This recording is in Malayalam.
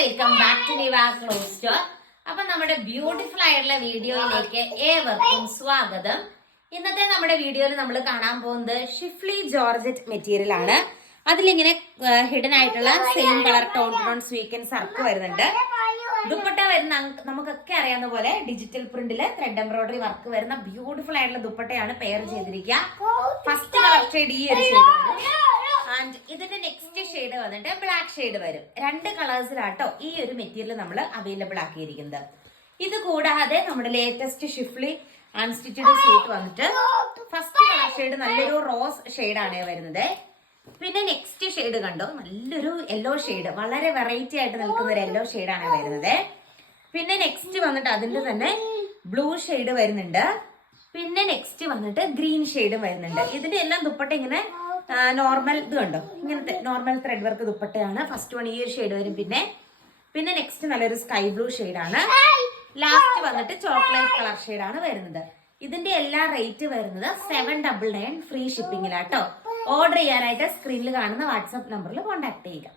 Welcome back to Niva cloth store. അപ്പൊ നമ്മുടെ ബ്യൂട്ടിഫുൾ ആയിട്ടുള്ള വീഡിയോയിലേക്ക് ഏവർക്കും സ്വാഗതം. ഇന്നത്തെ നമ്മുടെ വീഡിയോയിൽ നമ്മൾ കാണാൻ പോകുന്നത് ഷിഫ്ലി ജോർജറ്റ് മെറ്റീരിയൽ ആണ്. അതിലിങ്ങനെ ഹിഡൻ ആയിട്ടുള്ള same colour tone sequins work വരുന്നുണ്ട്. ദുപ്പട്ട വരുന്ന നമുക്കൊക്കെ അറിയാവുന്ന പോലെ ഡിജിറ്റൽ പ്രിന്റില് ത്രെഡ് എംബ്രോയിഡറി വർക്ക് വരുന്ന ബ്യൂട്ടിഫുൾ ആയിട്ടുള്ള ദുപ്പട്ടയാണ് പെയർ ചെയ്തിരിക്കുക. ഫസ്റ്റ് കളർ ഷെയ്ഡ് ഈ ഒരു ഷെയ്ഡ് വരും. ആൻഡ് ഇതിന്റെ നെക്സ്റ്റ് ഷെയ്ഡ് വന്നിട്ട് ബ്ലാക്ക് ഷെയ്ഡ് വരും. രണ്ട് കളേഴ്സിലാട്ടോ ഈ ഒരു മെറ്റീരിയൽ നമ്മൾ അവൈലബിൾ ആക്കിയിരിക്കുന്നത്. ഇത് കൂടാതെ നമ്മുടെ ലേറ്റസ്റ്റ് ഷിഫ്ലി അൺസ്റ്റിച്ചഡ് സൂട്ട് വന്നിട്ട് ഫസ്റ്റ് കളർ ഷെയ്ഡ് നല്ലൊരു റോസ് ഷെയ്ഡാണ് വരുന്നത്. പിന്നെ നെക്സ്റ്റ് ഷെയ്ഡ് കണ്ടോ, നല്ലൊരു യെല്ലോ ഷെയ്ഡ്, വളരെ വെറൈറ്റി ആയിട്ട് നിൽക്കുന്ന ഒരു യെല്ലോ ഷെയ്ഡാണ് വരുന്നത്. പിന്നെ നെക്സ്റ്റ് വന്നിട്ട് അതിന്റെ തന്നെ ബ്ലൂ ഷെയ്ഡ് വരുന്നുണ്ട്. പിന്നെ നെക്സ്റ്റ് വന്നിട്ട് ഗ്രീൻ ഷെയ്ഡും വരുന്നുണ്ട്. ഇതിന്റെ എല്ലാം ദുപ്പട്ട ഇങ്ങനെ നോർമൽ ഇത് കണ്ടോ, ഇങ്ങനത്തെ നോർമൽ ത്രെഡ് വർക്ക് ദുപ്പട്ടയാണ്. ഫസ്റ്റ് വൺ ഈ ഒരു ഷെയ്ഡ് വരും. പിന്നെ നെക്സ്റ്റ് നല്ലൊരു സ്കൈ ബ്ലൂ ഷെയ്ഡാണ്. ലാസ്റ്റ് വന്നിട്ട് ചോക്ലേറ്റ് കളർ ഷെയ്ഡാണ് വരുന്നത്. ഇതിന്റെ എല്ലാ റേറ്റ് വരുന്നത് 799 ഫ്രീ ഷിപ്പിംഗിലാട്ടോ. ഓർഡർ ചെയ്യാനായിട്ട് സ്ക്രീനിൽ കാണുന്ന വാട്സാപ്പ് നമ്പറിൽ കോൺടാക്ട് ചെയ്യുക.